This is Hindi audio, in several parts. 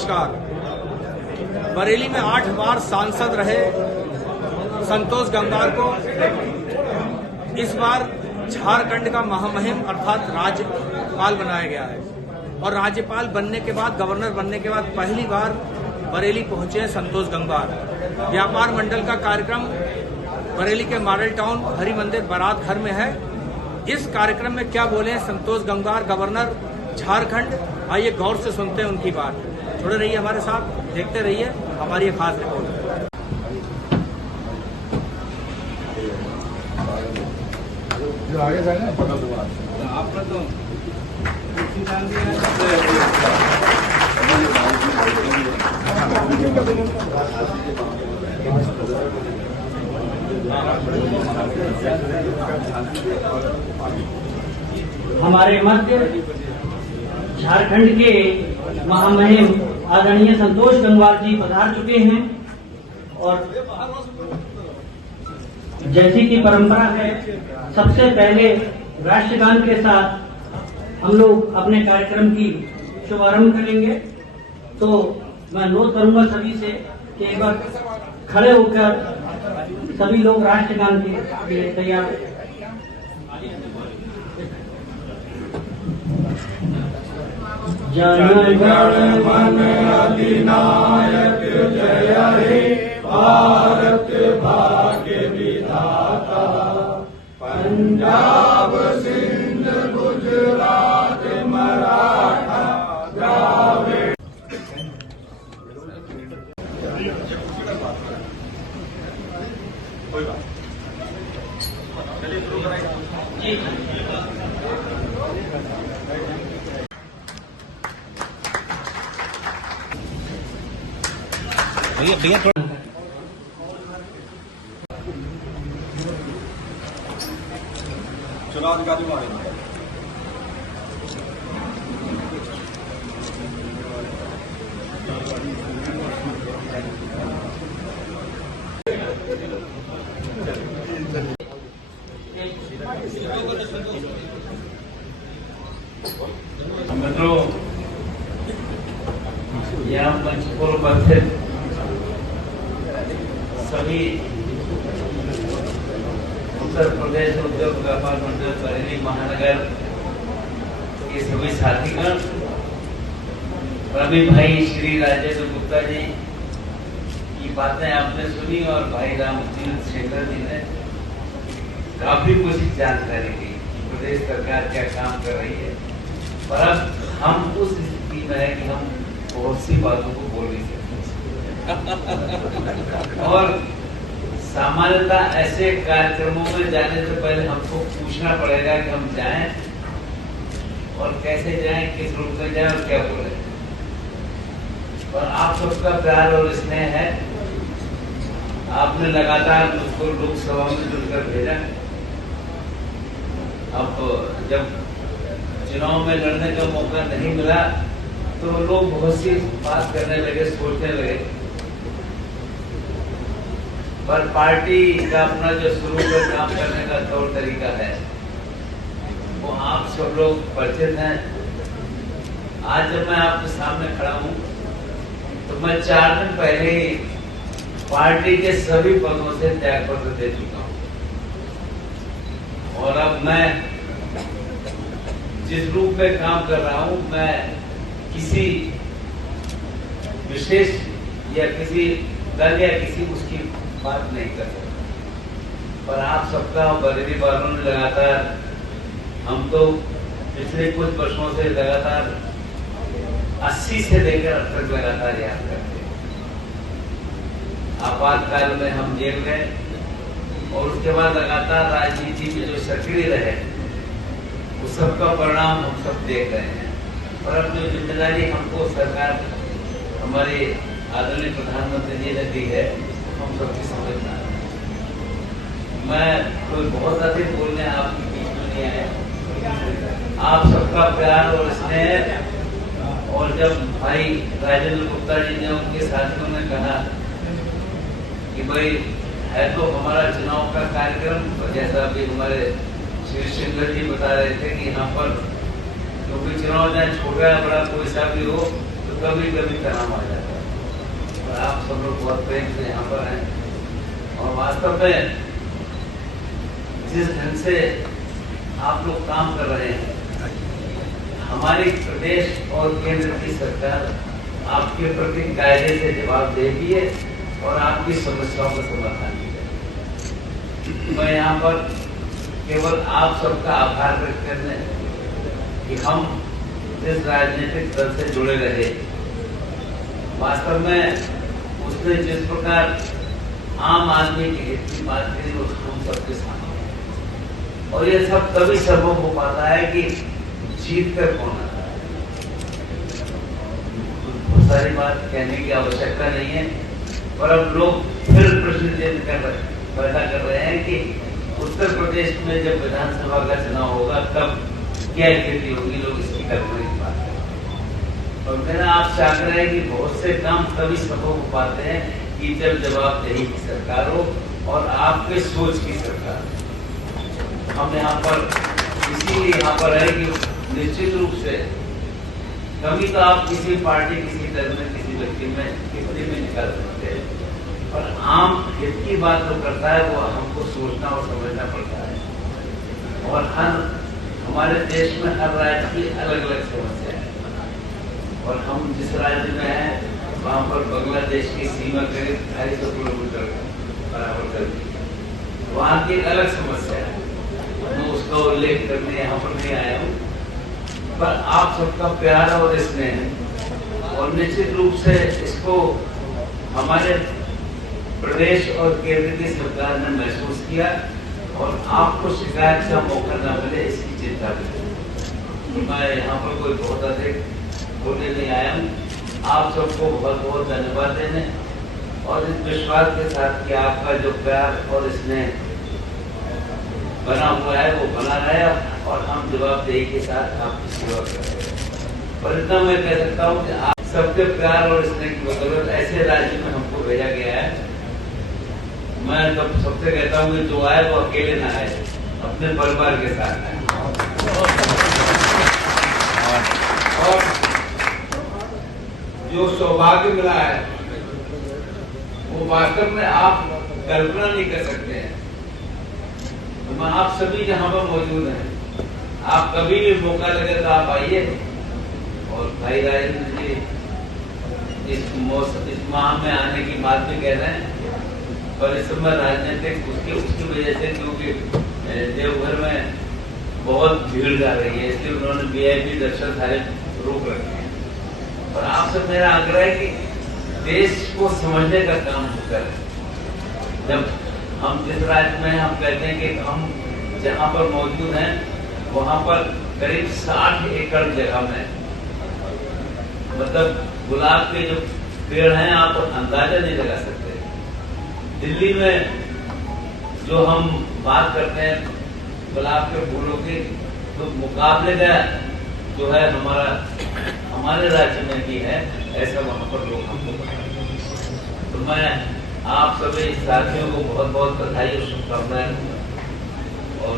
नमस्कार। बरेली में 8 बार सांसद रहे संतोष गंगवार को इस बार झारखंड का महामहिम अर्थात राज्यपाल बनाया गया है और राज्यपाल बनने के बाद, गवर्नर बनने के बाद पहली बार बरेली पहुंचे हैं संतोष गंगवार। व्यापार मंडल का कार्यक्रम बरेली के मॉडल टाउन हरि मंदिर बारात घर में है। इस कार्यक्रम में क्या बोले संतोष गंगवार, गवर्नर झारखंड, आइए गौर से सुनते हैं उनकी बात। जुड़े रहिए हमारे साथ, देखते रहिए हमारी ये खास रिपोर्ट। आगे जाए पकड़ दूंगा आपका तो हमारे मध्य झारखंड के महामहिम आदरणीय संतोष गंगवार जी पधार चुके हैं और जैसी की परंपरा है, सबसे पहले राष्ट्रगान के साथ हम लोग अपने कार्यक्रम की शुभारंभ करेंगे। तो मैं अनुरोध करूंगा सभी से कि एक बार खड़े होकर सभी लोग राष्ट्रगान के लिए तैयार हो। जन गण मन अधिनायक जय हे भारत भाग्य विधाता, पंजाब सिंध गुजरात मराठा द्राविड़। कोई बात चलिए शुरू कराएंगे। भैया थोड़ा चुनाव अधिकारी मारे मित्रों, यहाँ पंचकुल उपस्थित सभी उत्तर प्रदेश उद्योग व्यापार मंडल बरेली महानगर के सभी साथीगण, रवि भाई श्री राजेंद्र गुप्ता जी की बातें आपने सुनी और भाई रामचंद्र शेखर जी ने काफी कुछ जानकारी दी प्रदेश सरकार क्या काम कर रही है। पर अब हम उस स्थिति में है कि हम बहुत सी बातों को बोल नहीं सकते और सामान्यतः ऐसे कार्यक्रमों में जाने से पहले हमको पूछना पड़ेगा कि हम जाएं और कैसे जाएं, किस रूप में जाएं और क्या बोले। और आप सबका प्यार और स्नेह है, आपने लगातार मुझको लोकसभा में जुड़कर भेजा। अब जब चुनाव में लड़ने का मौका नहीं मिला तो लोग बहुत सी बात करने लगे, सोचने लगे। पर पार्टी का अपना जो शुरू में काम करने का तौर तरीका है वो आप सब लोग परिचित हैं। आज जब मैं आपके सामने खड़ा हूं तो मैं 4 दिन पहले ही पार्टी के सभी पदों से त्यागपत्र दे चुका हूं और अब मैं जिस रूप में काम कर रहा हूं, मैं किसी विशेष या किसी दल या किसी उसकी बात नहीं कर सकता। पर आप सबका बरेली वालों ने लगातार, हम तो पिछले कुछ वर्षों से लगातार 80 से लेकर अब तक लगातार याद करते हैं। आपातकाल में हम जेल गए और उसके बाद लगातार राजनीति में जो सक्रिय रहे उस सबका परिणाम हम सब देख रहे हैं। पर अब जो जिम्मेदारी हमको सरकार, हमारे आदरणीय प्रधानमंत्री जी ने दी है, हम सबकी समझना है। मैं कोई बहुत अधिक बोलने आपके बीच में नहीं आया। आप सबका प्यार और स्नेह, और जब भाई राजेंद्र गुप्ता जी ने, उनके साथियों ने कहा कि भाई है तो हमारा चुनाव का कार्यक्रम, तो जैसा अभी हमारे श्री सिंगर जी बता रहे थे कि यहाँ पर क्योंकि चुनाव चाहे छोटा या बड़ा कोई सा भी हो तो कभी कभी तनाव आ जाता है। और आप सब लोग बहुत प्रेम से यहाँ पर हैं और वास्तव में जिस ढंग से आप लोग काम कर रहे हैं, हमारी प्रदेश और केंद्र की सरकार आपके प्रति कायदे से जवाब देगी है और आपकी समस्याओं का समाधान करेगी। मैं यहाँ पर केवल आप सबका आभार व्यक्त करने कि हम इस राजनीतिक दल से जुड़े रहे। वास्तव में उसने जिस प्रकार आम आदमी के हित की बात करी वो हम सबके सामने है। और ये सब तभी संभव हो पाता है कि जीत कर कौन आता है। बहुत सारी बात कहने की आवश्यकता नहीं है, पर अब लोग फिर प्रश्न पैदा कर रहे हैं कि उत्तर प्रदेश में जब विधानसभा का चुनाव होगा तब क्या स्थिति होगी, लोग इसकी कल्पना की बात करें। और मेरा आपसे आग्रह है कि बहुत से काम तभी संभव हो पाते हैं कि जब जवाबदेही की सरकार हो और आपके सोच की सरकार। हम यहाँ पर इसीलिए यहाँ पर है कि निश्चित रूप से कभी तो आप किसी पार्टी, किसी दल में, किसी व्यक्ति में, किसी में निकाल सकते हैं, पर आम हित की बात जो करता है वो हमको सोचना और समझना पड़ता है। और हमारे देश में हर राज्य की अलग अलग समस्या है और हम जिस राज्य में हैं वहाँ पर बांग्लादेश की सीमा करीब 250 किलोमीटर बराबर करती है। वहाँ की अलग समस्या है, मैं उसका उल्लेख करने यहाँ पर नहीं आया हूँ, पर आप सबका प्यार और स्नेह और निश्चित रूप से इसको हमारे प्रदेश और केंद्र की सरकार ने महसूस किया और आपको शिकायत का मौका न मिले इसकी चिंता भी। मैं यहाँ पर कोई बहुत अधिक बोलने नहीं आया हूँ। आप सबको बहुत बहुत धन्यवाद देने और इस विश्वास के साथ कि आपका जो प्यार और स्नेह बना हुआ है वो बना रहे और हम जवाबदेही के साथ आपकी सेवा कर रहे हैं। और इतना मैं कह सकता हूँ कि आप सबके प्यार और स्नेह की बदौलत ऐसे राज्य में हमको भेजा गया है। मैं तो सबसे कहता हूँ कि जो आए वो अकेले ना आए, अपने परिवार के साथ आए। और जो सौभाग्य मिला है वो वास्तव में आप कल्पना नहीं कर सकते हैं। तो मैं आप सभी जहाँ पर मौजूद हैं, आप कभी भी मौका लगे तो आप आइए। और भाई राजेंद्र जी इस माह में आने की बात भी कह रहे हैं, पर इस समय राजनीतिक उसकी वजह से, क्योंकि देवघर में बहुत भीड़ जा रही है, इसलिए उन्होंने VIP दर्शन सारे रोक रखे हैं। और आपसे मेरा आग्रह है कि देश को समझने का काम करें। जब हम जिस राज्य में हम कहते हैं कि हम जहाँ पर मौजूद हैं वहाँ पर करीब 60 एकड़ जगह में, मतलब गुलाब के जो पेड़ हैं आप अंदाजा नहीं लगा सकते। दिल्ली में जो हम बात करते हैं गुलाब के फूलों की, तो मुकाबले का जो है हमारे राज्य में भी है, ऐसा वहाँ पर लोग हमको बताते। तो मैं आप सभी साथियों को बहुत बहुत बधाई और शुभकामनाएं। और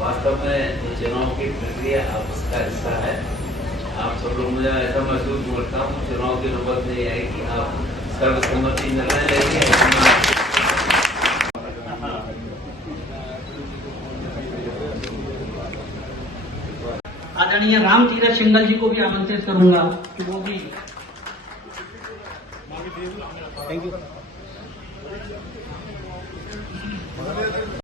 वास्तव में ये चुनाव की प्रक्रिया आप उसका हिस्सा है। आप सब लोग, मुझे ऐसा महसूस करता हूँ चुनाव की नौबत नहीं आई कि आप सर्वसम्मति निर्णय लेंगे। आदरणीय रामतीरथ सिंगल जी को भी आमंत्रित करूंगा कि वो भी। Thank you.